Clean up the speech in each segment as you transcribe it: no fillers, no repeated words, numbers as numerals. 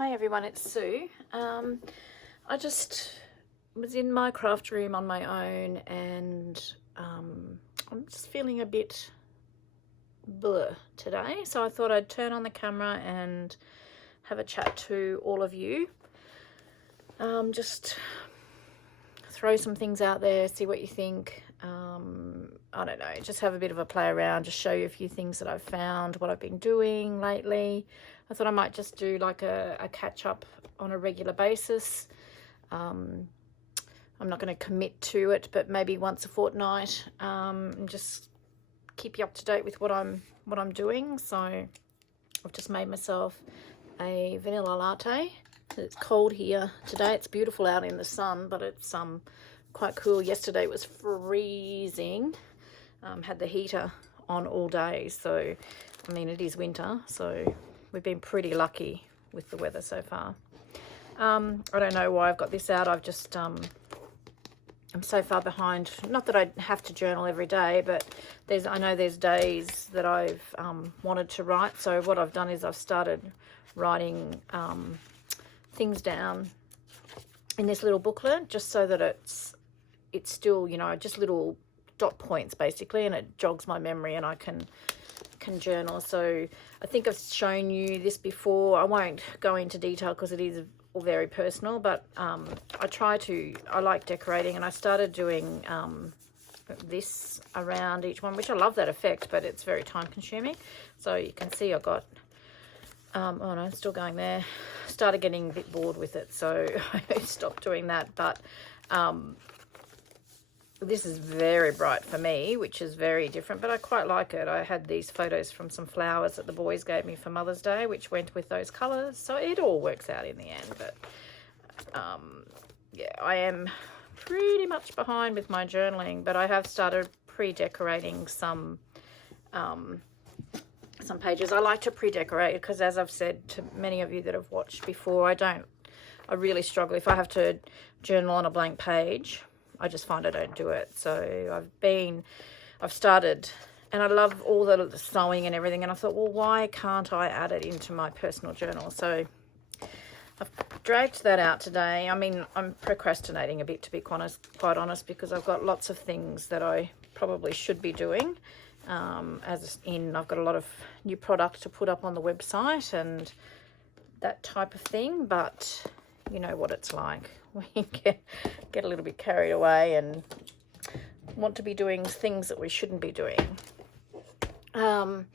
Hi everyone, it's Sue. I just was in my craft room on my own and I'm just feeling a bit blur today. So I thought I'd turn on the camera and have a chat to all of you. Just throw some things out there, see what you think. I don't know, just have a bit of a play around, just show you a few things that I've found, what I've been doing lately. I thought I might just do like a catch up on a regular basis. I'm not going to commit to it, but maybe once a fortnight, and just keep you up to date with what I'm doing. So I've just made myself a vanilla latte. It's cold here today. It's beautiful out in the sun, but it's quite cool. Yesterday it was freezing. Had the heater on all day, so I mean it is winter, so we've been pretty lucky with the weather so far. I don't know why I've got this out. I've just I'm so far behind. Not that I have to journal every day, but I know there's days that I've wanted to write. So what I've done is I've started writing things down in this little booklet, just so that it's still, you know, just little dot points basically, and it jogs my memory and I can journal. So I think I've shown you this before. I won't go into detail because it is all very personal, but I like decorating, and I started doing this around each one, which I love that effect, but it's very time consuming. So you can see I got oh no, it's still going there. Started getting a bit bored with it, so I stopped doing that. But this is very bright for me, which is very different, but I quite like it. I had these photos from some flowers that the boys gave me for Mother's Day, which went with those colours, so it all works out in the end. But yeah, I am pretty much behind with my journaling, but I have started pre-decorating some pages. I like to pre-decorate because, as I've said to many of you that have watched before, I really struggle if I have to journal on a blank page. I just find I don't do it. So I've started, and I love all the sewing and everything, and I thought, well, why can't I add it into my personal journal? So I've dragged that out today. I mean, I'm procrastinating a bit, to be quite honest, because I've got lots of things that I probably should be doing. I've got a lot of new product to put up on the website and that type of thing, but you know what it's like. We get a little bit carried away and want to be doing things that we shouldn't be doing. So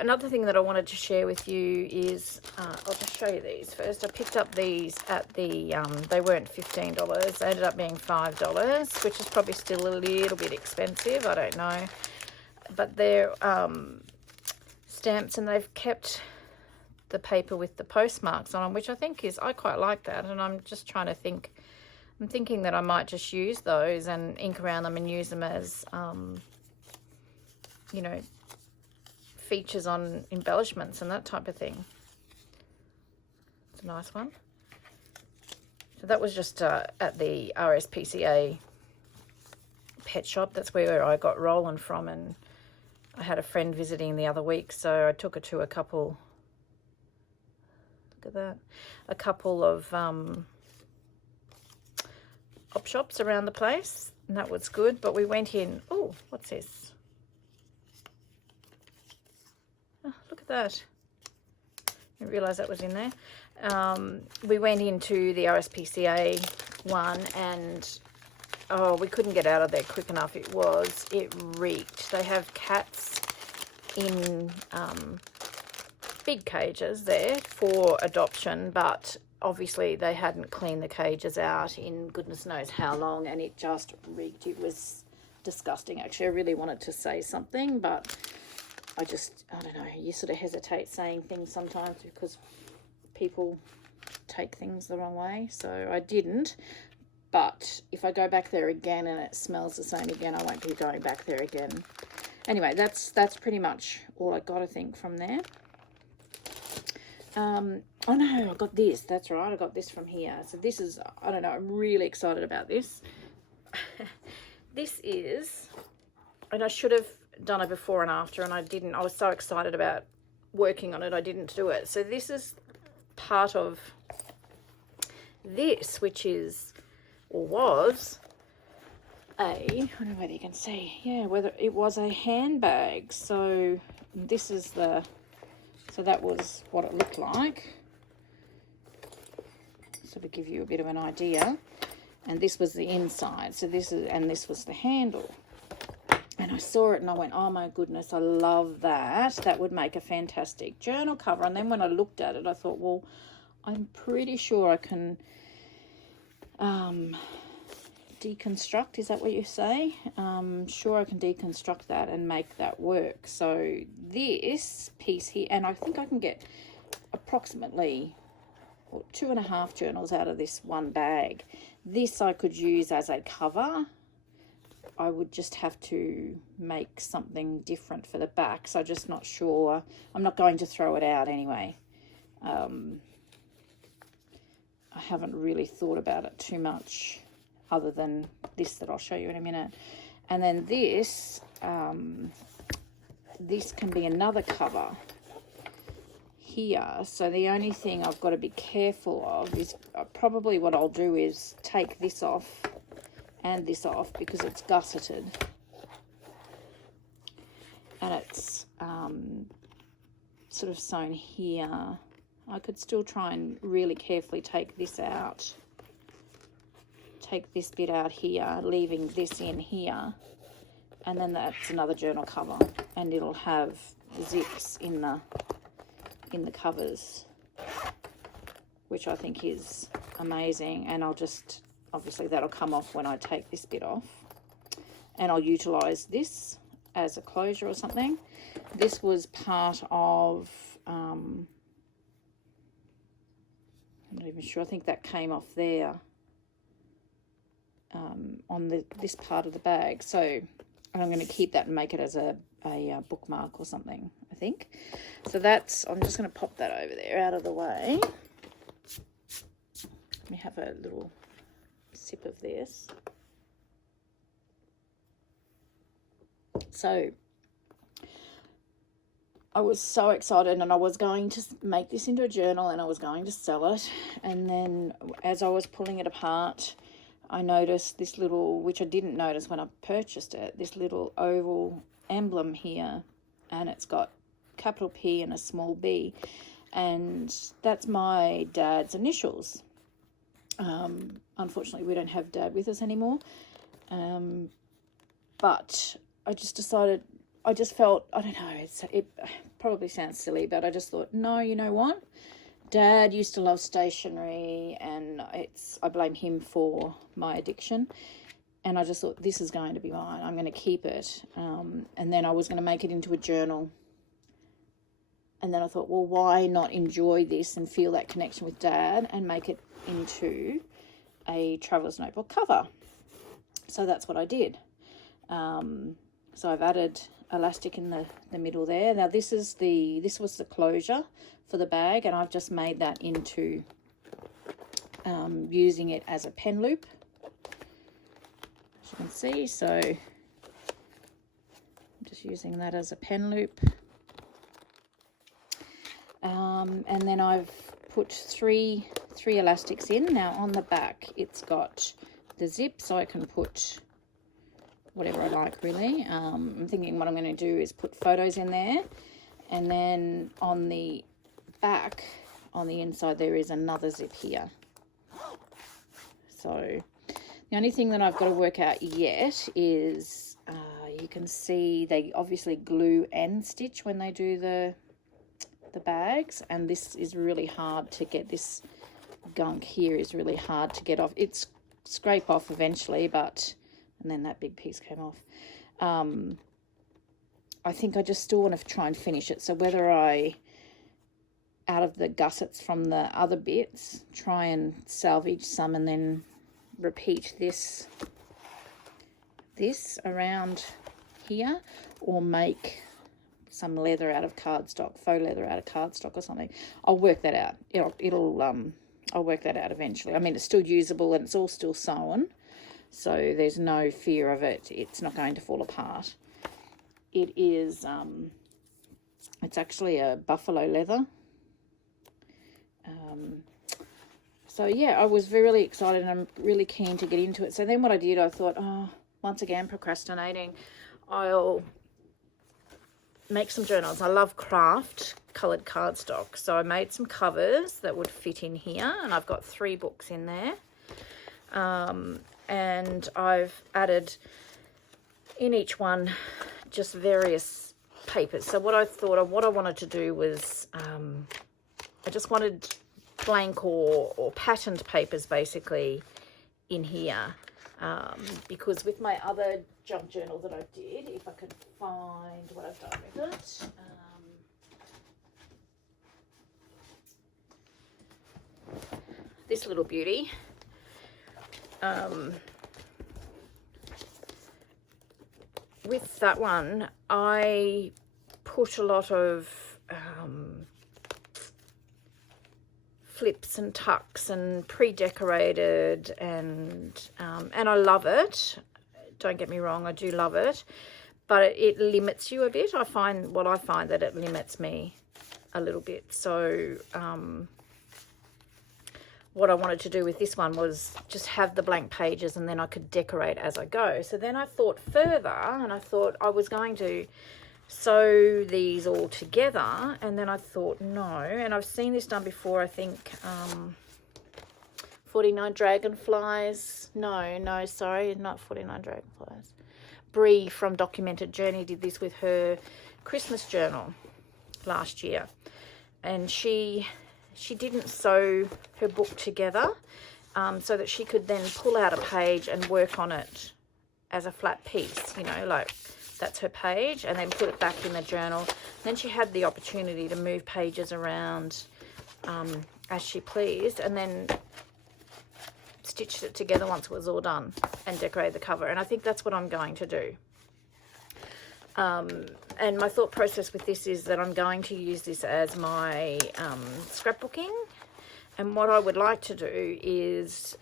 another thing that I wanted to share with you is, I'll just show you these first. I picked up these at the, they weren't $15, they ended up being $5, which is probably still a little bit expensive, I don't know. But they're stamps, and they've kept the paper with the postmarks on them, which I think I quite like that. And I'm just trying to think, I'm thinking that I might just use those and ink around them and use them as, you know, features on embellishments and that type of thing. It's a nice one. So that was just at the RSPCA pet shop. That's where I got Roland from, and I had a friend visiting the other week, so I took her to a couple, look at that, a couple of op shops around the place, and that was good. But we went in, oh, what's this? Oh, look at that. I didn't realise that was in there. We went into the RSPCA one, and oh, we couldn't get out of there quick enough. It reeked. They have cats in big cages there for adoption, but obviously they hadn't cleaned the cages out in goodness knows how long, and it just reeked. It was disgusting. Actually, I really wanted to say something, but I don't know, you sort of hesitate saying things sometimes because people take things the wrong way, so I didn't. But if I go back there again and it smells the same again, I won't be going back there again. Anyway, that's pretty much all I got, I think, from there. Oh no, I got this. That's right, I got this from here. So this is, I don't know, I'm really excited about this. This is, and I should have done it before and after, and I didn't. I was so excited about working on it, I didn't do it. So this is part of this, which is, or was, I don't know whether you can see, yeah, whether it was a handbag. So this is the, so that was what it looked like. So to give you a bit of an idea. And this was the inside. So this is, and this was the handle. And I saw it and I went, oh my goodness, I love that. That would make a fantastic journal cover. And then when I looked at it, I thought, well, I'm pretty sure I can deconstruct. Is that what you say? Sure, I can deconstruct that and make that work. So this piece here, and I think I can get approximately 2.5 journals out of this one bag. This I could use as a cover. I would just have to make something different for the back, so I'm just not sure. I'm not going to throw it out anyway. I haven't really thought about it too much other than this that I'll show you in a minute. And then this, this can be another cover here. So the only thing I've got to be careful of is probably what I'll do is take this off and this off because it's gusseted. And it's sort of sewn here. I could still try and really carefully take this out. Take this bit out here, leaving this in here. And then that's another journal cover. And it'll have zips in the covers, which I think is amazing. And I'll just, obviously that'll come off when I take this bit off. And I'll utilize this as a closure or something. This was part of, I'm not even sure, I think that came off there on this part of the bag. So I'm going to keep that and make it as a bookmark or something, I think. So that's, I'm just going to pop that over there out of the way. Let me have a little sip of this. So I was so excited, and I was going to make this into a journal and I was going to sell it. And then as I was pulling it apart, I noticed this little, which I didn't notice when I purchased it, this little oval emblem here, and it's got capital P and a small b, and that's my dad's initials. Unfortunately, we don't have Dad with us anymore, but I just decided, I just felt, I don't know, it probably sounds silly, but I just thought, no, you know what? Dad used to love stationery, and I blame him for my addiction. And I just thought, this is going to be mine. I'm going to keep it. And then I was going to make it into a journal. And then I thought, well, why not enjoy this and feel that connection with Dad and make it into a traveler's notebook cover? So that's what I did. So I've added elastic in the middle there. Now this was the closure for the bag, and I've just made that into using it as a pen loop, as you can see. So I'm just using that as a pen loop. And then I've put three elastics in. Now on the back it's got the zip, so I can put whatever I like, really. I'm thinking what I'm going to do is put photos in there, and then on the back, on the inside, there is another zip here. So the only thing that I've got to work out yet is you can see they obviously glue and stitch when they do the bags, and this is really hard to get. This gunk here is really hard to get off. It's scrape off eventually, but and then that big piece came off. I think I just still want to try and finish it. So whether I, out of the gussets from the other bits, try and salvage some and then repeat this around here, or make some leather out of cardstock, faux leather out of cardstock or something. I'll work that out. I'll work that out eventually. I mean, it's still usable and it's all still sewn, so there's no fear of it. It's not going to fall apart. It is, it's actually a buffalo leather. So yeah, I was really excited and I'm really keen to get into it. So then what I did, I thought, oh, once again, procrastinating, I'll make some journals. I love craft coloured cardstock. So I made some covers that would fit in here, and I've got 3 books in there. And I've added in each one just various papers. So what I wanted to do was, I just wanted blank or patterned papers basically in here, because with my other junk journal that I did, if I could find what I've done with it, this little beauty, with that one I put a lot of flips and tucks and pre-decorated, and I love it. Don't get me wrong, I do love it, but it limits you a bit. I find that it limits me a little bit. So what I wanted to do with this one was just have the blank pages, and then I could decorate as I go. So then I thought further, and I thought I was going to sew these all together, and then I thought no, and I've seen this done before. I think 49 Dragonflies, no, sorry, not 49 Dragonflies. Brie from Documented Journey did this with her Christmas journal last year, and she didn't sew her book together, so that she could then pull out a page and work on it as a flat piece, you know, like that's her page, and then put it back in the journal. Then she had the opportunity to move pages around as she pleased, and then stitched it together once it was all done and decorated the cover. And I think that's what I'm going to do. And my thought process with this is that I'm going to use this as my scrapbooking. And what I would like to do is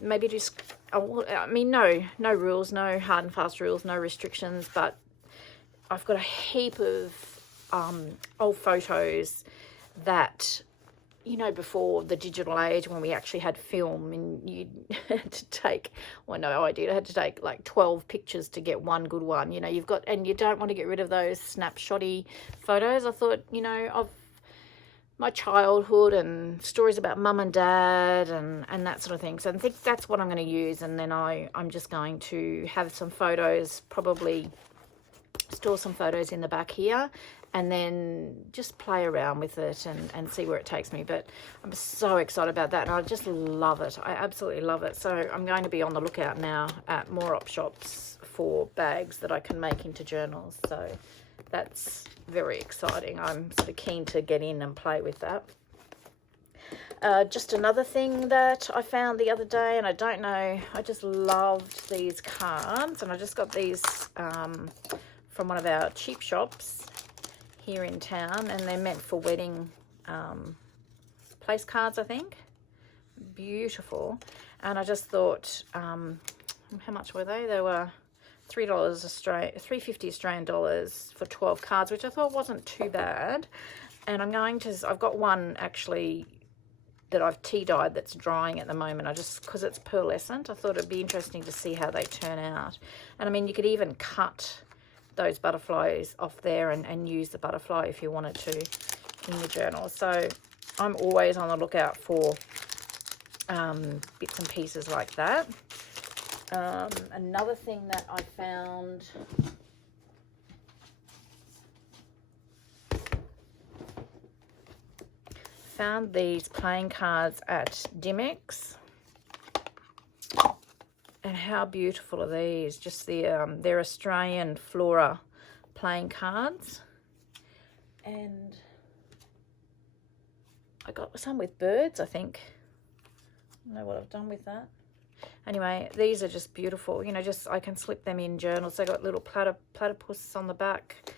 maybe just, I mean, no rules, no hard and fast rules, no restrictions, but I've got a heap of old photos that, you know, before the digital age, when we actually had film and you had to take, well, no, I did. I had to take like 12 pictures to get one good one. You know, you've got, and you don't want to get rid of those snapshotty photos. I thought, you know, of my childhood and stories about mum and dad and that sort of thing. So I think that's what I'm going to use. And then I'm just going to have some photos, probably store some photos in the back here, and then just play around with it and see where it takes me. But I'm so excited about that, and I just love it. I absolutely love it. So I'm going to be on the lookout now at more op shops for bags that I can make into journals. So that's very exciting. I'm sort of keen to get in and play with that. Just another thing that I found the other day, and I don't know, I just loved these cards, and I just got these from one of our cheap shops here in town, and they're meant for wedding place cards, I think. Beautiful. And I just thought, how much were they? They were $3.50 Australian dollars for 12 cards, which I thought wasn't too bad. And I've got one actually that I've tea dyed that's drying at the moment. Because it's pearlescent, I thought it'd be interesting to see how they turn out. And I mean, you could even cut those butterflies off there and use the butterfly if you wanted to in your journal. So I'm always on the lookout for bits and pieces like that. Another thing that I found these playing cards at Dimex. And how beautiful are these? Just they're Australian Flora playing cards. And I got some with birds, I think. I don't know what I've done with that. Anyway, these are just beautiful. You know, just I can slip them in journals. They got little platypus on the back.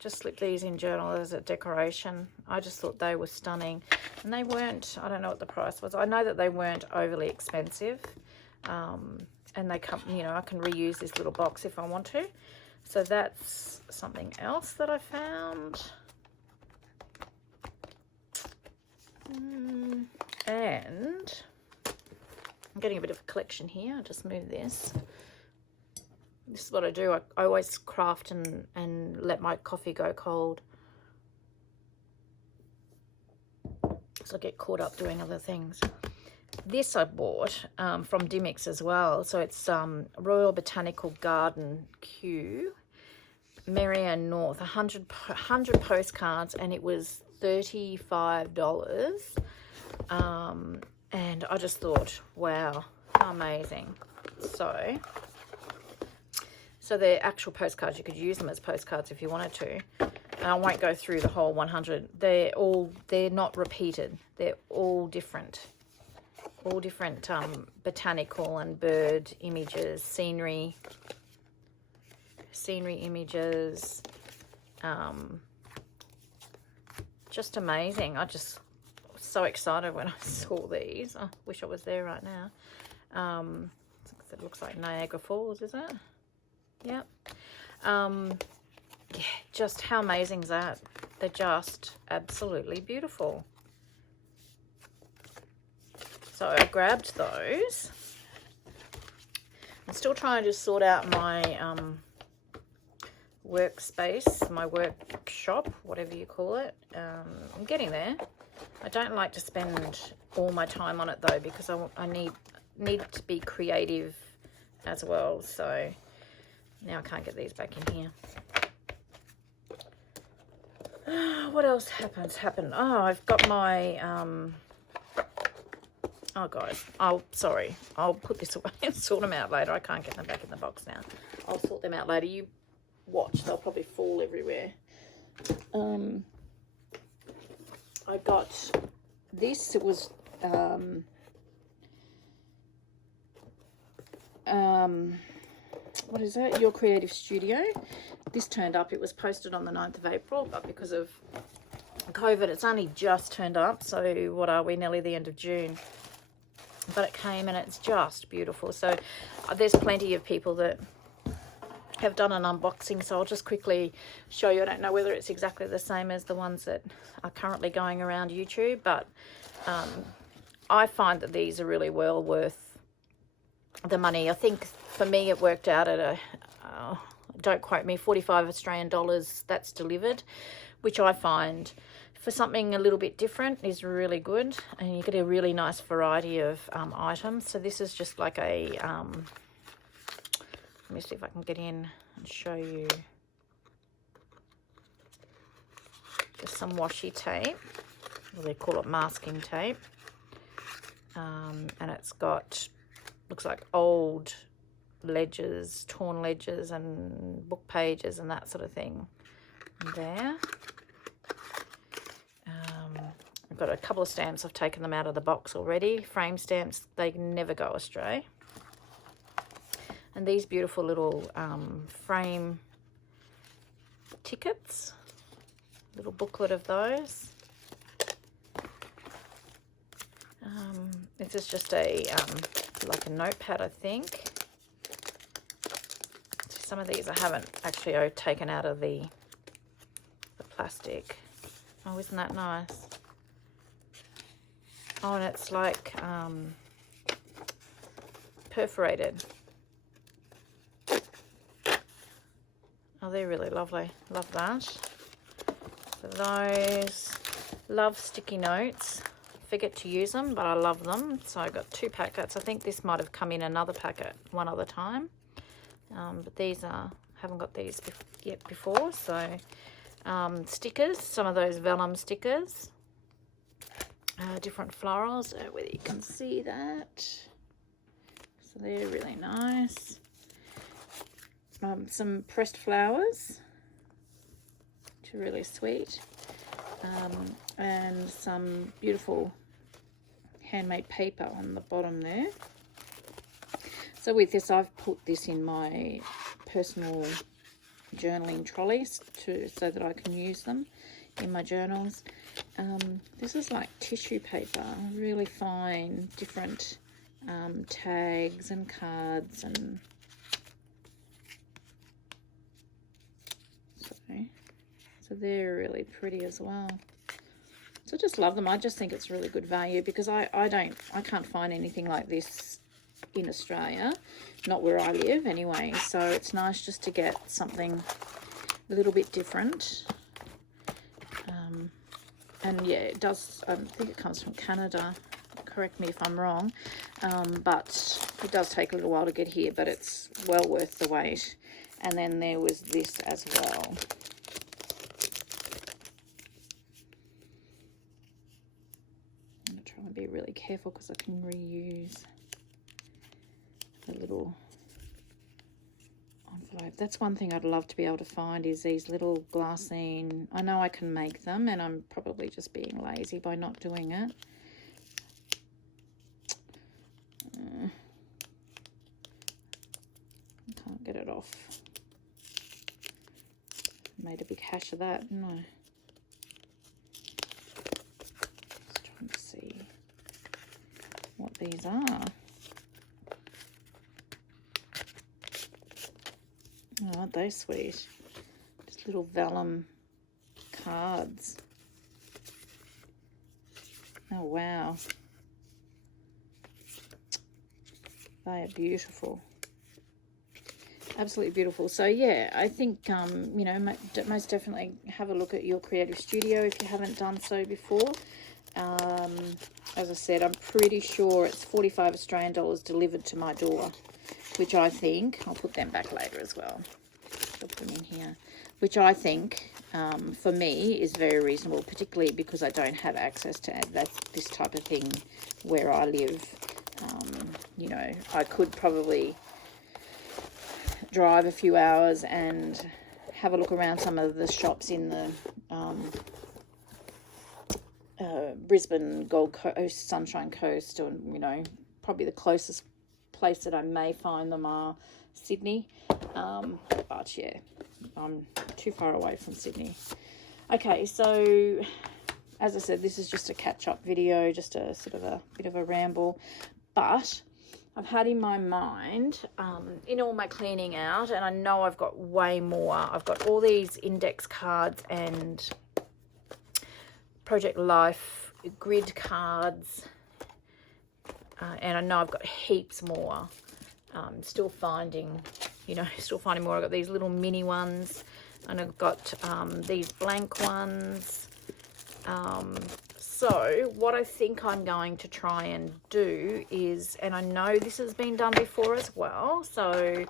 Just slip these in journal as a decoration. I just thought they were stunning. And they weren't, I don't know what the price was. I know that they weren't overly expensive. And they come, you know, I can reuse this little box if I want to. So that's something else that I found. And I'm getting a bit of a collection here. I'll just move this. This is what I do. I always craft and let my coffee go cold. So I get caught up doing other things. This I bought from Dymocks as well. So it's Royal Botanical Garden Kew, Marianne North, 100 postcards, and it was $35. And I just thought, wow, how amazing. So they're actual postcards. You could use them as postcards if you wanted to. And I won't go through the whole 100. They're not repeated. They're all different. All different botanical and bird images, scenery images. Just amazing. I just was so excited when I saw these. I wish I was there right now. It looks like Niagara Falls, is it? Yep. Yeah, just how amazing is that? They're just absolutely beautiful. So I grabbed those. I'm still trying to sort out my workspace, my workshop, whatever you call it. I'm getting there. I don't like to spend all my time on it though, because I need to be creative as well. So now I can't get these back in here. What else happened? Oh, I've got my oh guys, sorry, I'll put this away and sort them out later. I can't get them back in the box now. I'll sort them out later. You watch, they'll probably fall everywhere. I got this. It was what is that? Your Creative Studio. This turned up. It was posted on the 9th of April, but because of COVID, it's only just turned up. So what are we? Nearly the end of June. But it came and it's just beautiful. So there's plenty of people that have done an unboxing, so I'll just quickly show you. I don't know whether it's exactly the same as the ones that are currently going around YouTube, but I find that these are really well worth the money. I think for me it worked out at a don't quote me, 45 Australian dollars. That's delivered, which I find for something a little bit different is really good, and you get a really nice variety of items. So this is just like a let me see if I can get in and show you. Just some washi tape. Well, they call it masking tape. And it's got, looks like old ledgers, torn ledgers and book pages and that sort of thing there. I've got a couple of stamps. I've taken them out of the box already. Frame stamps, they never go astray. And these beautiful little frame tickets, little booklet of those. This is just a like a notepad, I think. Some of these I haven't actually taken out of the plastic. Oh, isn't that nice? Oh, and it's like perforated. Oh, they're really lovely. Love that. So those, love sticky notes. Forget to use them, but I love them. So I got 2 packets. I think this might have come in another packet one other time. But these haven't got these yet before. So stickers, some of those vellum stickers. Different florals, whether you can see that. So they're really nice. Some pressed flowers, which are really sweet, and some beautiful handmade paper on the bottom there. So with this, I've put this in my personal journaling trolleys so that I can use them in my journals. This is like tissue paper, really fine, different tags and cards and so they're really pretty as well. So I just love them. I just think it's really good value because I can't find anything like this in Australia, not where I live anyway. So it's nice just to get something a little bit different. And yeah, it does, I think it comes from Canada. Correct me if I'm wrong, but it does take a little while to get here, but it's well worth the wait. And then there was this as well. I'm going to try and be really careful because I can reuse the little envelope. That's one thing I'd love to be able to find, is these little glassine. I know I can make them, and I'm probably just being lazy by not doing it. I can't get it off. Made a big hash of that, didn't I? Just trying to see what these are. Oh, aren't they sweet? Just little vellum cards. Oh, wow. They are beautiful. Absolutely beautiful. So yeah, I think you know, most definitely have a look at your creative studio if you haven't done so before. As I said, I'm pretty sure it's 45 Australian dollars delivered to my door, which I think, I'll put them back later as well. I'll put them in here, which I think for me is very reasonable, particularly because I don't have access to this type of thing where I live. You know, I could probably drive a few hours and have a look around some of the shops in the Brisbane, Gold Coast, Sunshine Coast, or, you know, probably the closest place that I may find them are Sydney. But yeah, I'm too far away from Sydney. Okay, so as I said, this is just a catch-up video, just a sort of a bit of a ramble, but I've had in my mind, in all my cleaning out, and I know I've got way more. I've got all these index cards and Project Life grid cards, and I know I've got heaps more. Still finding more. I've got these little mini ones, and I've got these blank ones. So what I think I'm going to try and do is, and I know this has been done before as well, so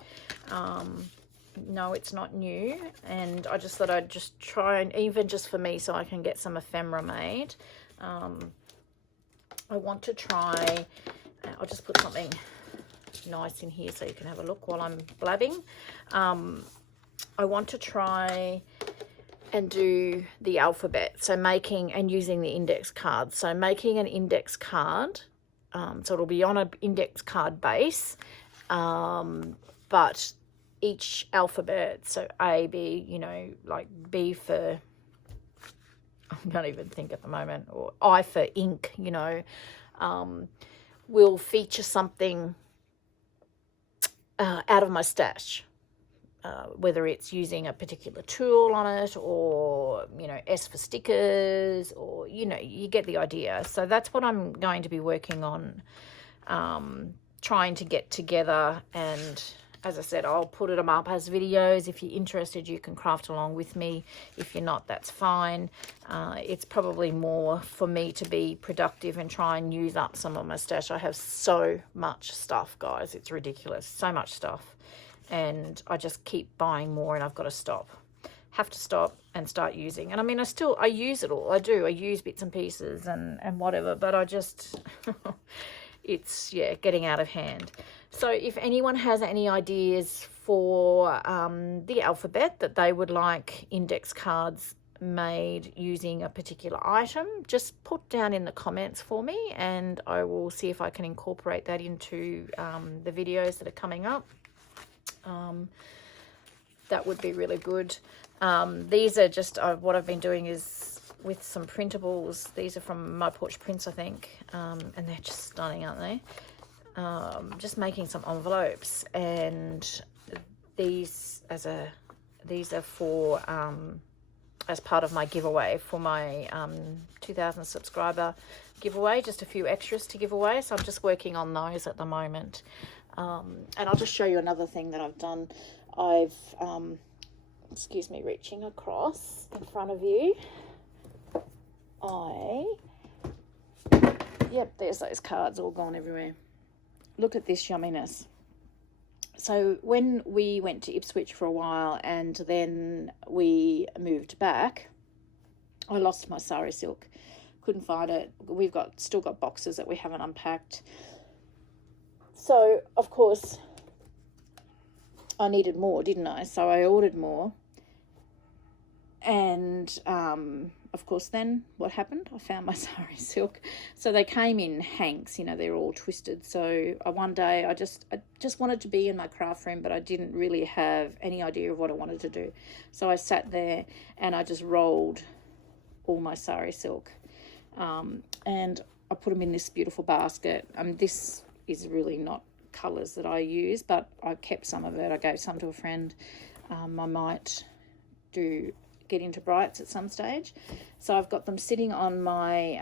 no, it's not new, and I just thought I'd just try, and even just for me so I can get some ephemera made, I want to try, I'll just put something nice in here so you can have a look while I'm blabbing. I want to try and do the alphabet, so making and using the index cards. So making an index card, so it'll be on an index card base, but each alphabet, so A, B, you know, like B for, I can't even think at the moment, or I for ink, you know, will feature something out of my stash. Whether it's using a particular tool on it, or, you know, S for stickers, or, you know, you get the idea. So that's what I'm going to be working on, trying to get together. And as I said, I'll put them up as videos. If you're interested, you can craft along with me. If you're not, that's fine. It's probably more for me to be productive and try and use up some of my stash. I have so much stuff, guys. It's ridiculous. So much stuff. And I just keep buying more, and I've got to stop. Have to stop and start using. And I mean, I use it all. I do. I use bits and pieces and whatever, but I just, it's, yeah, getting out of hand. So if anyone has any ideas for the alphabet that they would like index cards made using a particular item, just put down in the comments for me, and I will see if I can incorporate that into the videos that are coming up. That would be really good. These are just what I've been doing is with some printables. These are from My Porch Prints, I think, and they're just stunning, aren't they? Just making some envelopes, and these are for as part of my giveaway for my 2,000 subscriber giveaway, just a few extras to give away. So I'm just working on those at the moment. And I'll just show you another thing that I've done. I've, excuse me, reaching across in front of you. Yep, there's those cards all gone everywhere. Look at this yumminess. So when we went to Ipswich for a while and then we moved back, I lost my sari silk. Couldn't find it. We've still got boxes that we haven't unpacked. So, of course, I needed more, didn't I? So I ordered more. And, of course, then what happened? I found my sari silk. So they came in hanks, you know, they're all twisted. So one day I just wanted to be in my craft room, but I didn't really have any idea of what I wanted to do. So I sat there and I just rolled all my sari silk. And I put them in this beautiful basket. This is really not colours that I use, but I kept some of it. I gave some to a friend. I might get into brights at some stage. So I've got them sitting on my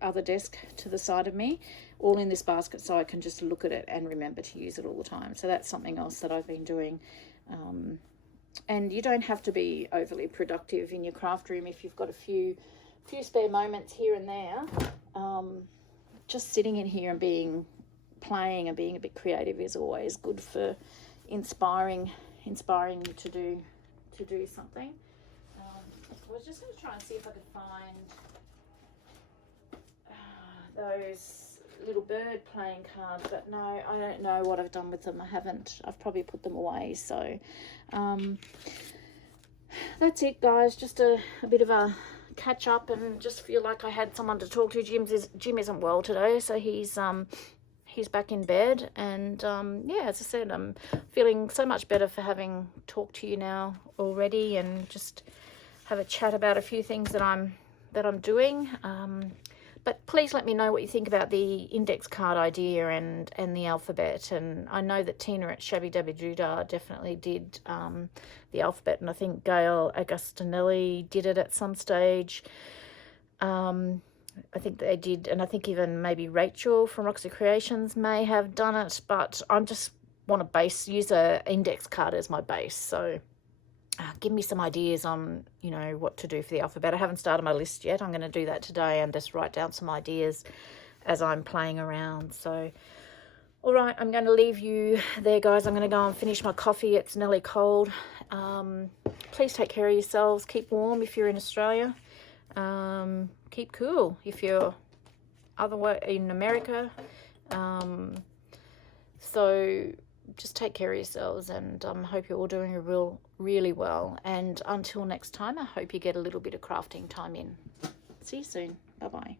other desk to the side of me, all in this basket, so I can just look at it and remember to use it all the time. So that's something else that I've been doing. And you don't have to be overly productive in your craft room if you've got a few spare moments here and there. Just sitting in here and playing and being a bit creative is always good for inspiring you to do something. I was just going to try and see if I could find those little bird playing cards, but no, I don't know what I've done with them. I've probably put them away. So that's it, guys. Just a bit of a catch up, and just feel like I had someone to talk to. Jim isn't well today, so he's back in bed, and yeah, as I said, I'm feeling so much better for having talked to you now already, and just have a chat about a few things that I'm doing. But please let me know what you think about the index card idea and the alphabet. And I know that Tina at Shabby Dabby Doodah definitely did the alphabet, and I think Gail Augustinelli did it at some stage. I think they did, and I think even maybe Rachel from Roxy Creations may have done it, but I just want to use a index card as my base. So give me some ideas on, you know, what to do for the alphabet. I haven't started my list yet. I'm going to do that today and just write down some ideas as I'm playing around. So, all right, I'm going to leave you there, guys. I'm going to go and finish my coffee. It's nearly cold. Please take care of yourselves. Keep warm if you're in Australia. Keep cool if you're in America. So just take care of yourselves, and hope you're all doing really well. And until next time, I hope you get a little bit of crafting time in. See you soon. Bye-bye.